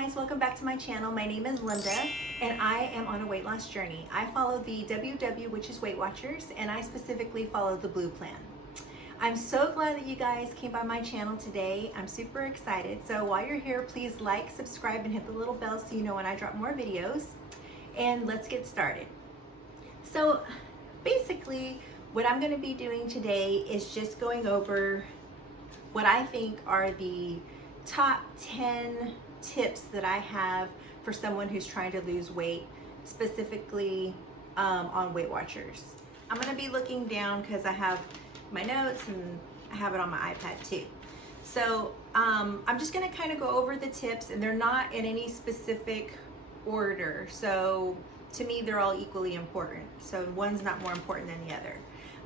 guys, welcome back to my channel. My name is Linda and I am on a weight loss journey. I follow the WW, which is Weight Watchers, and I specifically follow the blue plan. I'm so glad that you guys came by my channel today. I'm super excited. So while you're here, please like, subscribe, and hit the little bell so you know when I drop more videos. And let's get started. So basically, what I'm going to be doing today is just going over what I think are the top 10 tips that I have for someone who's trying to lose weight, specifically on Weight Watchers. I'm going to be looking down because I have my notes and I have it on my iPad too. So I'm just going to kind of go over the tips, and they're not in any specific order. So to me, they're all equally important. So one's not more important than the other.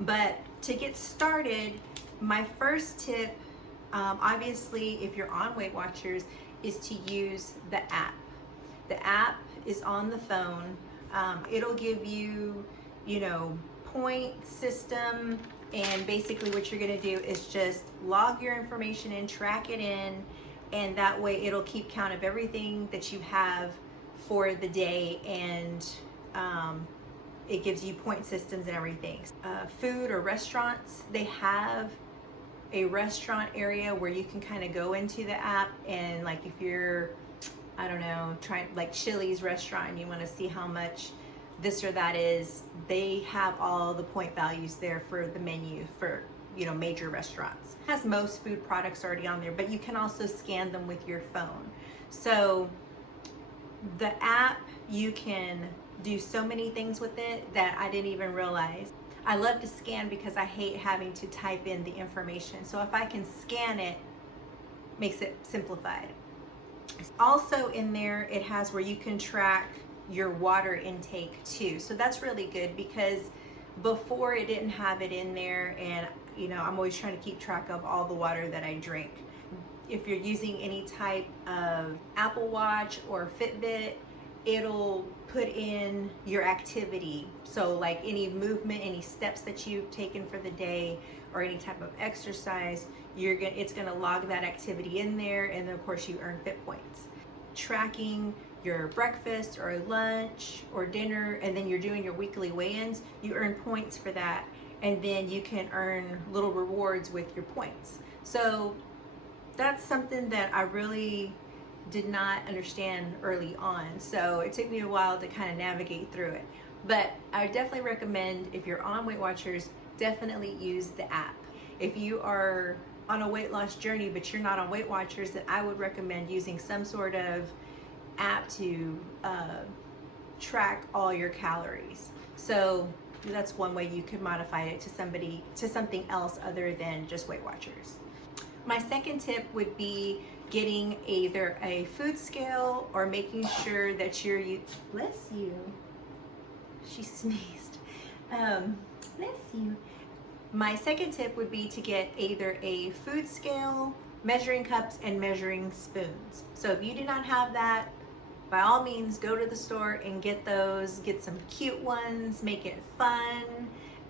But to get started, my first tip, obviously, if you're on Weight Watchers, is to use the app. The app is on the phone. It'll give you, point system, and basically what you're gonna do is just log your information in, track it in, and that way it'll keep count of everything that you have for the day, and it gives you point systems and everything. Food or restaurants, they have a restaurant area where you can kind of go into the app, and like if you're, I don't know, trying like Chili's restaurant and you want to see how much this or that is, they have all the point values there for the menu for, major restaurants. It has most food products already on there, but you can also scan them with your phone. So the app, you can do so many things with it that I didn't even realize. I love to scan because I hate having to type in the information. So if I can scan it, makes it simplified. Also in there, it has where you can track your water intake too. So that's really good, because before it didn't have it in there, and I'm always trying to keep track of all the water that I drink. If you're using any type of Apple Watch or Fitbit, it'll put in your activity. So like any movement, any steps that you've taken for the day, or any type of exercise, it's gonna log that activity in there, and then of course you earn Fit points. Tracking your breakfast or lunch or dinner, and then you're doing your weekly weigh-ins, you earn points for that, and then you can earn little rewards with your points. So that's something that I really did not understand early on, so it took me a while to kind of navigate through it. But I definitely recommend, if you're on Weight Watchers, definitely use the app. If you are on a weight loss journey but you're not on Weight Watchers, then I would recommend using some sort of app to track all your calories. So that's one way you could modify it to something else other than just Weight Watchers. My second tip would be getting either a food scale or making sure that bless you, she sneezed, bless you. My second tip would be to get either a food scale, measuring cups, and measuring spoons. So if you do not have that, by all means go to the store and get those. Get some cute ones, make it fun.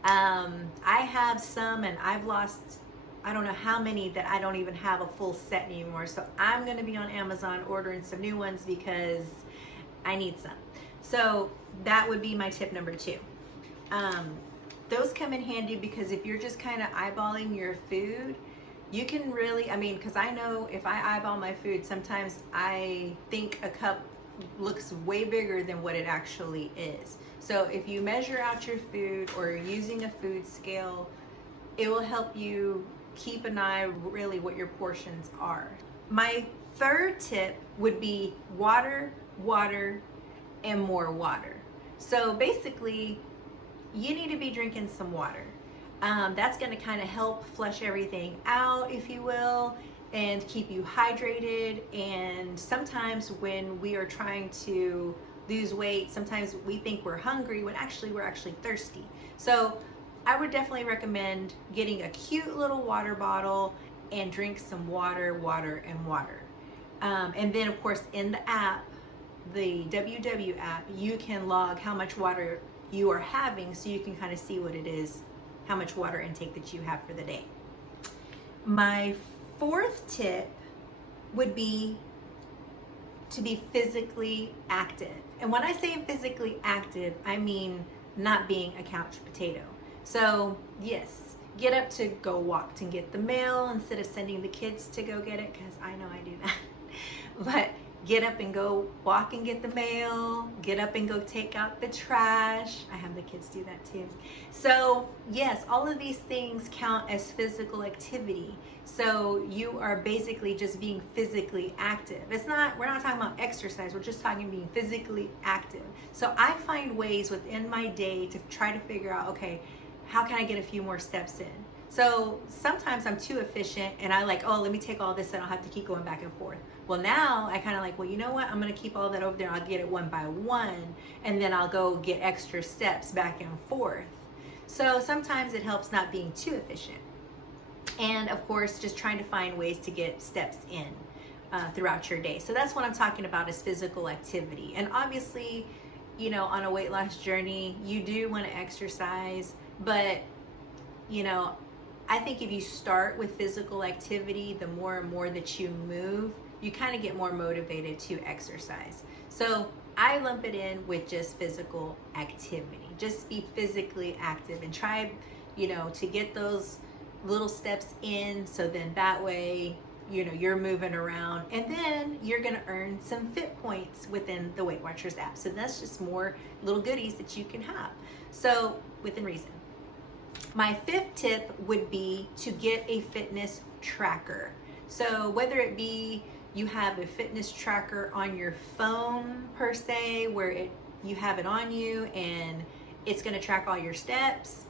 I have some, and I've lost I don't know how many that I don't even have a full set anymore. So I'm gonna be on Amazon ordering some new ones because I need some. So that would be my tip number 2. Those come in handy because if you're just kind of eyeballing your food, you can really, because I know if I eyeball my food, sometimes I think a cup looks way bigger than what it actually is. So if you measure out your food or you're using a food scale, it will help you keep an eye really what your portions are. My third tip would be water, water, and more water. So basically, you need to be drinking some water. That's gonna kind of help flush everything out, if you will, and keep you hydrated. And sometimes when we are trying to lose weight, sometimes we think we're hungry when actually we're actually thirsty. So I would definitely recommend getting a cute little water bottle and drink some water, water, and water. And then of course in the app, the WW app, you can log how much water you are having, so you can kind of see what it is, how much water intake that you have for the day. My fourth tip would be to be physically active. And when I say physically active, I mean not being a couch potato. So yes, get up to go walk to get the mail instead of sending the kids to go get it, because I know I do that. But get up and go walk and get the mail, get up and go take out the trash. I have the kids do that too. So yes, all of these things count as physical activity. So you are basically just being physically active. We're not talking about exercise, we're just talking being physically active. So I find ways within my day to try to figure out, okay, how can I get a few more steps in? So sometimes I'm too efficient and I like, oh, let me take all this and I'll have to keep going back and forth. Well, now I kind of like, well, you know what? I'm going to keep all that over there. I'll get it one by one, and then I'll go get extra steps back and forth. So sometimes it helps not being too efficient. And of course, just trying to find ways to get steps in throughout your day. So that's what I'm talking about, is physical activity. And obviously, you know, on a weight loss journey, you do want to exercise, but you know, I think if you start with physical activity, the more and more that you move, you kind of get more motivated to exercise. So I lump it in with just physical activity. Just be physically active and try, you know, to get those little steps in, so then that way, you know, you're moving around, and then you're going to earn some fit points within the Weight Watchers app. So that's just more little goodies that you can have. So within reason. My fifth tip would be to get a fitness tracker. So whether it be you have a fitness tracker on your phone per se, where you have it on you and it's going to track all your steps,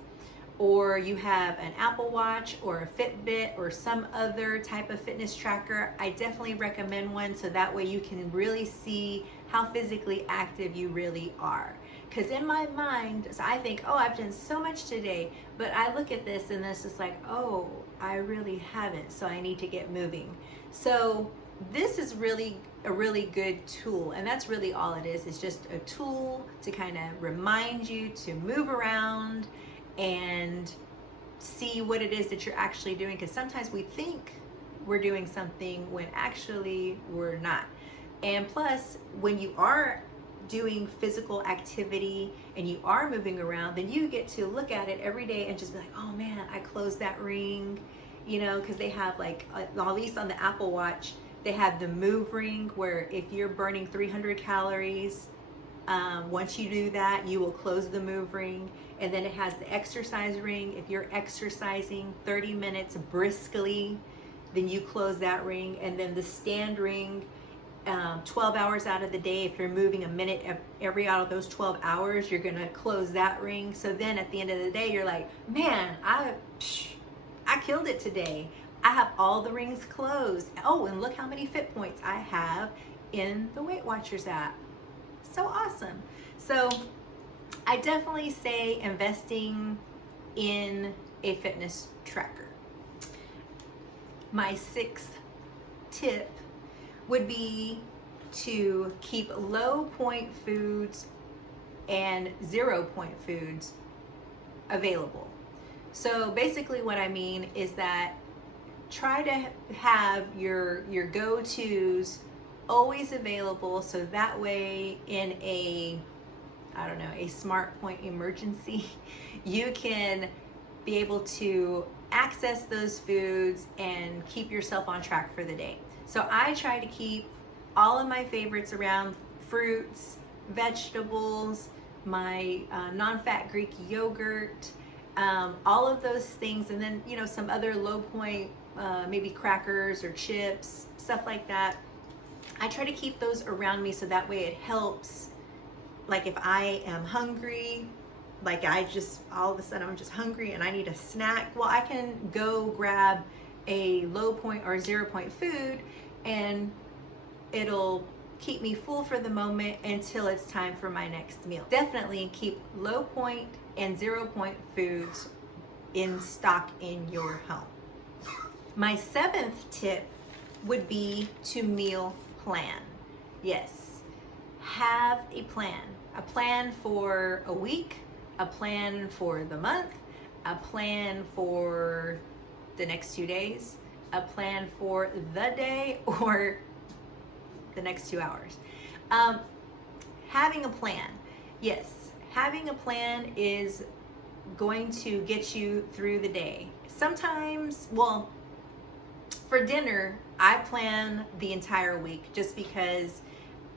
or you have an Apple Watch or a Fitbit or some other type of fitness tracker, I definitely recommend one, so that way you can really see how physically active you really are. Because in my mind, so I think, oh, I've done so much today, but I look at this and it's just like, oh, I really haven't, so I need to get moving. So this is really a really good tool, and that's really all it is. It's just a tool to kind of remind you to move around and see what it is that you're actually doing, because sometimes we think we're doing something when actually we're not. And plus, when you are doing physical activity and you are moving around, then you get to look at it every day and just be like, oh man, I closed that ring, you know, because they have like, at least on the Apple Watch, they have the move ring, where if you're burning 300 calories, once you do that, you will close the move ring. And then it has the exercise ring. If you're exercising 30 minutes briskly, then you close that ring. And then the stand ring, 12 hours out of the day, if you're moving a minute every out of those 12 hours, you're gonna close that ring. So then at the end of the day, you're like, man, I killed it today. I have all the rings closed. Oh, and look how many fit points I have in the Weight Watchers app. So awesome. So I definitely say investing in a fitness tracker. My sixth tip would be to keep low point foods and 0 point foods available. So basically what I mean is that try to have your go-tos always available, so that way in a smart point emergency, you can be able to access those foods and keep yourself on track for the day. So I try to keep all of my favorites around: fruits, vegetables, my non-fat Greek yogurt, all of those things, and then, you know, some other low point, maybe crackers or chips, stuff like that. I try to keep those around me, so that way it helps. Like if I am hungry, like all of a sudden I'm just hungry and I need a snack, well, I can go grab a low point or 0 point food and it'll keep me full for the moment until it's time for my next meal. Definitely keep low point and 0 point foods in stock in your home. My seventh tip would be to meal plan. Yes, have a plan for a week, a plan for the month, a plan for the next 2 days, a plan for the day, or the next 2 hours. Having a plan. Yes, having a plan is going to get you through the day. Sometimes, well, for dinner, I plan the entire week just because,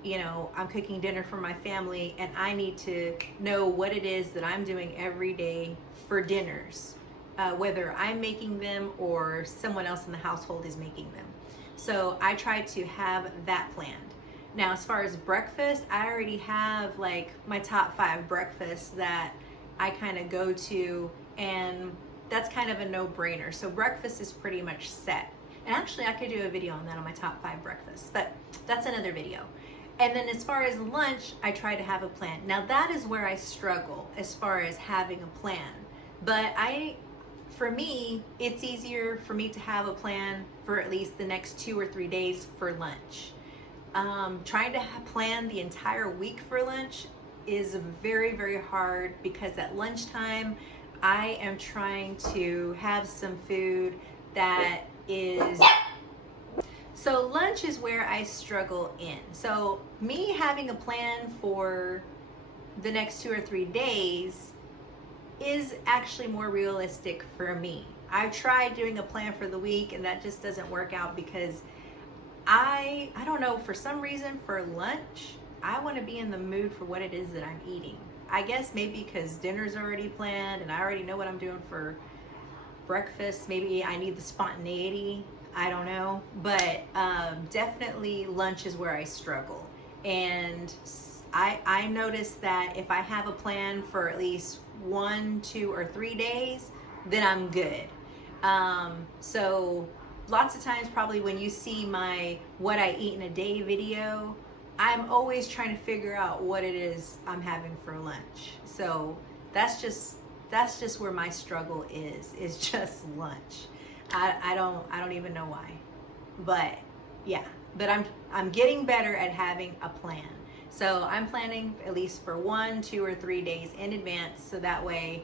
you know, I'm cooking dinner for my family and I need to know what it is that I'm doing every day for dinners, whether I'm making them or someone else in the household is making them. So I try to have that planned. Now, as far as breakfast, I already have like my top 5 breakfasts that I kind of go to, and that's kind of a no-brainer. So breakfast is pretty much set. And actually I could do a video on that, on my top 5 breakfasts, but that's another video. And then as far as lunch, I try to have a plan. Now that is where I struggle as far as having a plan. But for me, it's easier for me to have a plan for at least the next 2 or 3 days for lunch. Trying to plan the entire week for lunch is very, very hard because at lunchtime, I am trying to have some food that is, so lunch is where I struggle in. So me having a plan for the next 2 or 3 days is actually more realistic for me. I've tried doing a plan for the week and that just doesn't work out because I don't know, for some reason for lunch, I want to be in the mood for what it is that I'm eating. I guess maybe because dinner's already planned and I already know what I'm doing for breakfast. Maybe I need the spontaneity. I don't know. But definitely lunch is where I struggle. And I notice that if I have a plan for at least 1, 2, or 3 days, then I'm good. So lots of times probably when you see my what I eat in a day video, I'm always trying to figure out what it is I'm having for lunch. So that's just where my struggle is just lunch. I don't even know why. But yeah, but I'm getting better at having a plan. So I'm planning at least for 1, 2, or 3 days in advance so that way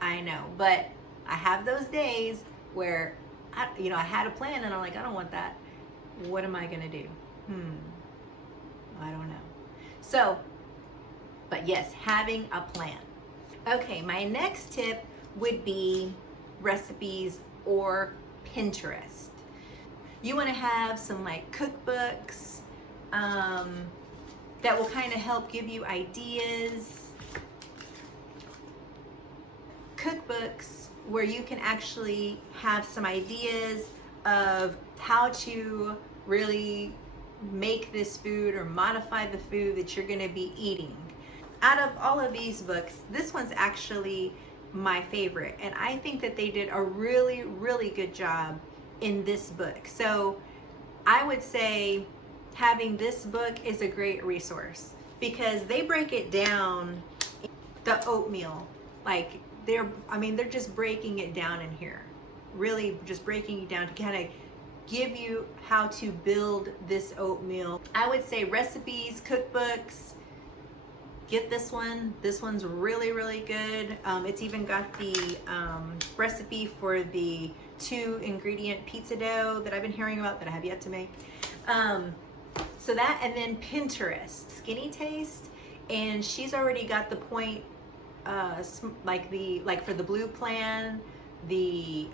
I know. But I have those days where I had a plan and I'm like, I don't want that. What am I gonna do? I don't know. So, but yes, having a plan. Okay, my next tip would be recipes or Pinterest. You want to have some like cookbooks that will kind of help give you ideas. Cookbooks where you can actually have some ideas of how to really make this food or modify the food that you're going to be eating. Out of all of these books, this one's actually my favorite, and I think that they did a really, really good job in this book. So I would say having this book is a great resource because they break it down. The oatmeal, like they're just breaking it down in here, really just breaking it down to kind of give you how to build this oatmeal. I would say recipes, cookbooks, get this one. This one's really, really good. It's even got the recipe for the 2-ingredient pizza dough that I've been hearing about that I have yet to make. So that, and then Pinterest, Skinnytaste, and she's already got the point, like for the blue plan, the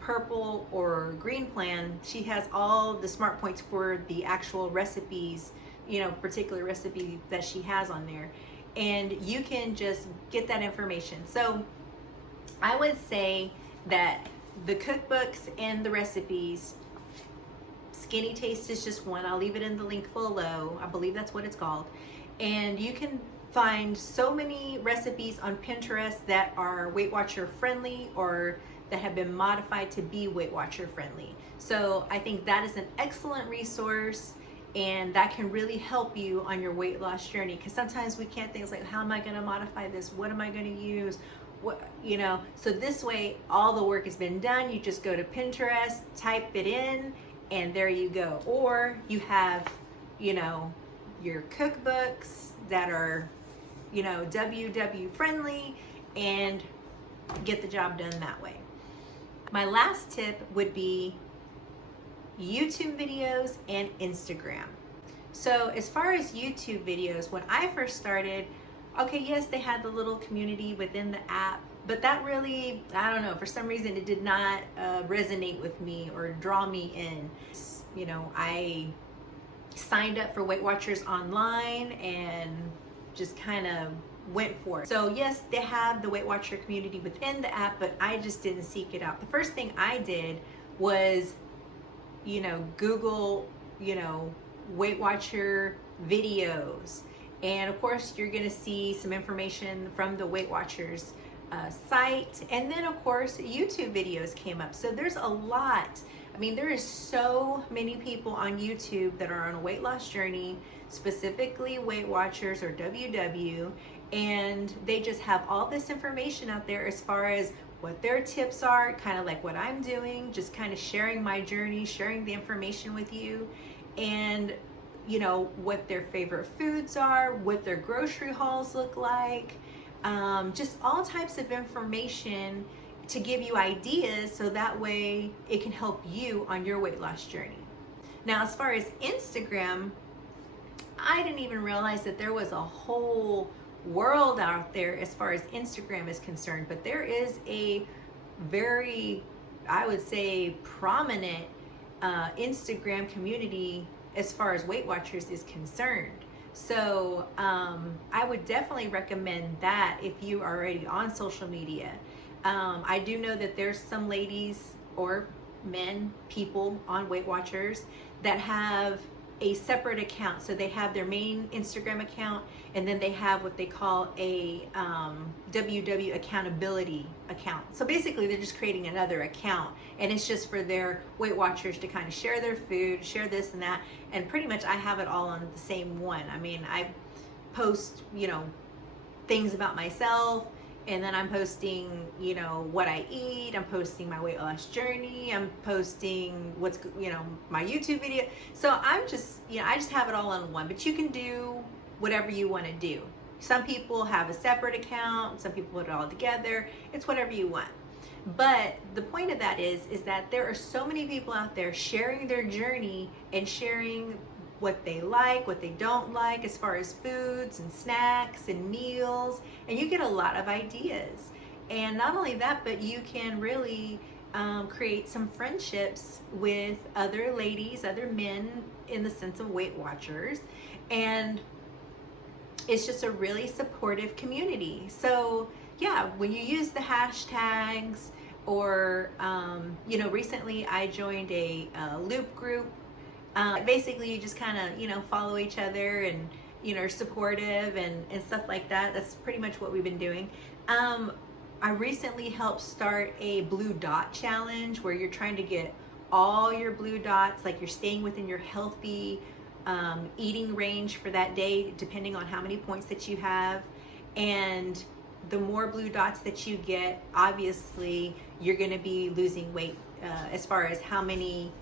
purple or green plan, she has all the smart points for the actual recipes, particular recipe that she has on there. And you can just get that information. So I would say that the cookbooks and the recipes, Skinnytaste is just one. I'll leave it in the link below. I believe that's what it's called. And you can find so many recipes on Pinterest that are Weight Watcher friendly or that have been modified to be Weight Watcher friendly. So I think that is an excellent resource, and that can really help you on your weight loss journey, because sometimes we can't think like, how am I going to modify this? What am I going to use? So this way all the work has been done. You just go to Pinterest, type it in, and there you go. Or you have your cookbooks that are WW friendly, and get the job done that way. My last tip would be YouTube videos and Instagram. So as far as YouTube videos, when I first started, okay, yes, they had the little community within the app, but that really, I don't know, for some reason it did not resonate with me or draw me in. You know, I signed up for Weight Watchers online and just kind of went for it. So yes, they have the Weight Watcher community within the app, but I just didn't seek it out. The first thing I did was, you know, Google, you know, Weight Watcher videos. And of course, you're gonna see some information from the Weight Watchers site. And then of course, YouTube videos came up. So there's a lot. I mean, there is so many people on YouTube that are on a weight loss journey, specifically Weight Watchers or WW, and they just have all this information out there as far as what their tips are, kind of like what I'm doing, just kind of sharing my journey, sharing the information with you, and you know, what their favorite foods are, what their grocery hauls look like, just all types of information to give you ideas so that way it can help you on your weight loss journey. Now, as far as Instagram, I didn't even realize that there was a whole world out there as far as Instagram is concerned, but there is a very, I would say, prominent Instagram community as far as Weight Watchers is concerned. So I would definitely recommend that if you are already on social media. I do know that there's some ladies or men, people on Weight Watchers that have a separate account. So they have their main Instagram account, and then they have what they call a WW accountability account. So basically they're just creating another account, and it's just for their Weight Watchers to kind of share their food, share this and that, and pretty much I have it all on the same one. I mean, I post, you know, things about myself, and then I'm posting, you know, what I eat. I'm posting my weight loss journey. I'm posting what's, you know, my YouTube video. So I'm just, you know, I just have it all on one, but you can do whatever you want to do. Some people have a separate account. Some people put it all together. It's whatever you want. But the point of that is that there are so many people out there sharing their journey and sharing what they like, what they don't like, as far as foods and snacks and meals, and you get a lot of ideas. And not only that, but you can really create some friendships with other ladies, other men in the sense of Weight Watchers, and it's just a really supportive community. So yeah, when you use the hashtags, or you know, recently I joined a Loop group. Basically, you just kind of, you know, follow each other and, you know, are supportive and stuff like that. That's pretty much what we've been doing. I recently helped start a blue dot challenge where you're trying to get all your blue dots, like you're staying within your healthy eating range for that day, depending on how many points that you have. And the more blue dots that you get, obviously, you're going to be losing weight as far as how many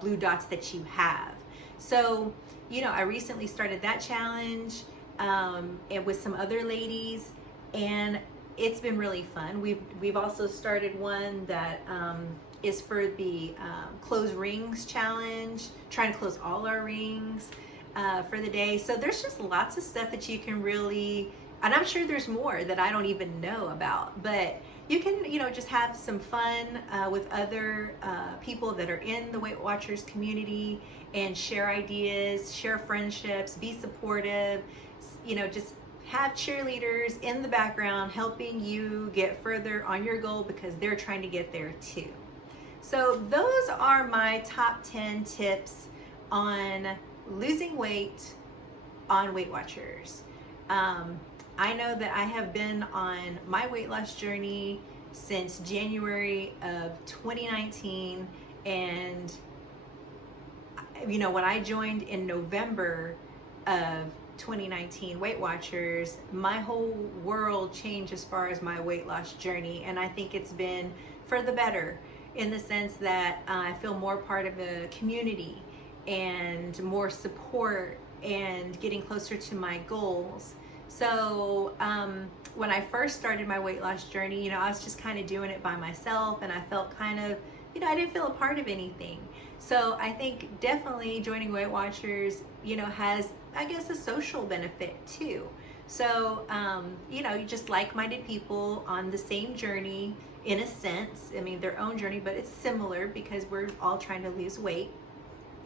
blue dots that you have. So, you know, I recently started that challenge and with some other ladies, and it's been really fun. We've also started one that is for the close rings challenge, trying to close all our rings for the day. So there's just lots of stuff that you can really, and I'm sure there's more that I don't even know about, but you can, you know, just have some fun with other people that are in the Weight Watchers community and share ideas, share friendships, be supportive, you know, just have cheerleaders in the background helping you get further on your goal because they're trying to get there too. So those are my top 10 tips on losing weight on Weight Watchers. I know that I have been on my weight loss journey since January of 2019, and you know, when I joined in November of 2019 Weight Watchers, my whole world changed as far as my weight loss journey, and I think it's been for the better in the sense that I feel more part of a community and more support and getting closer to my goals. So when I first started my weight loss journey, you know, I was just kind of doing it by myself, and I felt kind of, you know, I didn't feel a part of anything. So I think definitely joining Weight Watchers, you know, has, I guess, a social benefit too. So, you know, you just like-minded people on the same journey in a sense. I mean, their own journey, but it's similar because we're all trying to lose weight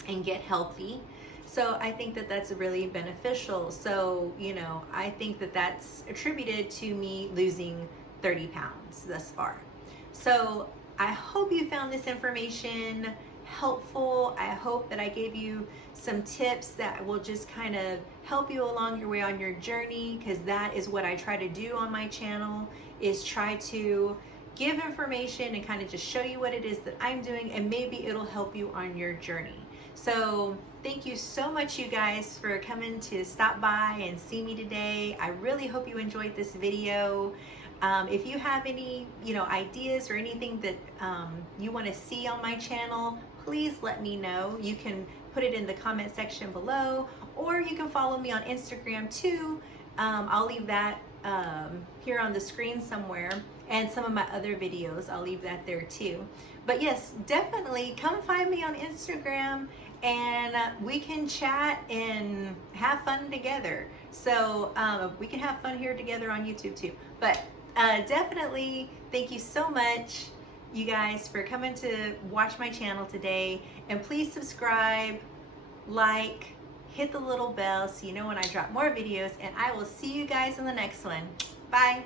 and get healthy. So I think that that's really beneficial. So, you know, I think that that's attributed to me losing 30 pounds thus far. So I hope you found this information helpful. I hope that I gave you some tips that will just kind of help you along your way on your journey, because that is what I try to do on my channel, is try to give information and kind of just show you what it is that I'm doing, and maybe it'll help you on your journey. So thank you so much, you guys, for coming to stop by and see me today. I really hope you enjoyed this video. If you have any, you know, ideas or anything that you want to see on my channel, please let me know. You can put it in the comment section below, or you can follow me on Instagram too. I'll leave that here on the screen somewhere, and some of my other videos, I'll leave that there too. But yes, definitely come find me on Instagram, and we can chat and have fun together. So we can have fun here together on YouTube too. But definitely thank you so much, you guys, for coming to watch my channel today. And please subscribe, like, hit the little bell so you know when I drop more videos, and I will see you guys in the next one. Bye.